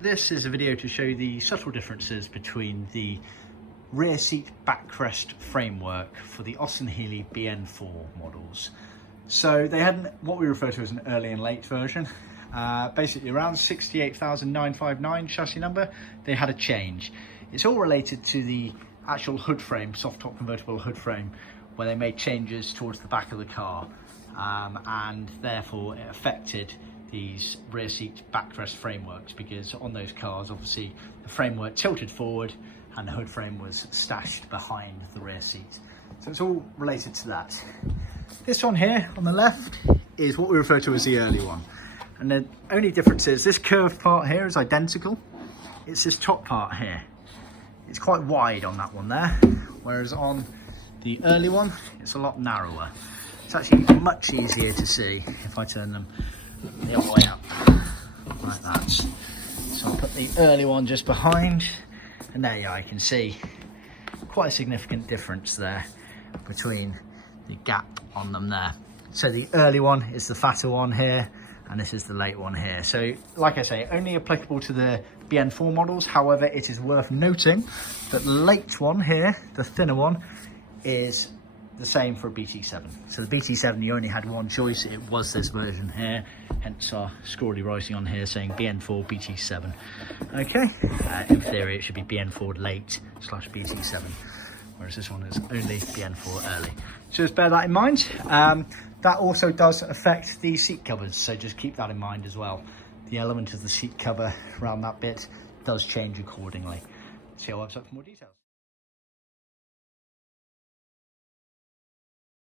This is a video to show the subtle differences between the rear seat backrest framework for the Austin Healey BN4 models. So they had what we refer to as an early and late version. Basically around 68,959 chassis number, they had a change. It's all related to the actual hood frame, soft top convertible hood frame, where they made changes towards the back of the car, and therefore it affected these rear seat backrest frameworks, because on those cars obviously the framework tilted forward and the hood frame was stashed behind the rear seat. So it's all related to that. This one here on the left is what we refer to as the early one, and the only difference is this curved part here is identical. It's this top part here, it's quite wide on that one there, whereas on the early one it's a lot narrower. It's actually much easier to see if I turn them the other way up like that. So I'll put the early one just behind, and there you can see quite a significant difference there between the gap on them there. So the early one is the fatter one here, and this is the late one here. So like I say, only applicable to the BN4 models. However, it is worth noting that the late one here, the thinner one, is the same for a BT7. So the BT7, you only had one choice, it was this version here, hence our scrawly writing on here saying BN4 BT7. Okay, in theory it should be BN4 late / BT7, whereas this one is only BN4 early. So just bear that in mind. That also does affect the seat covers, so just keep that in mind as well. The element of the seat cover around that bit does change accordingly. See our website for more details.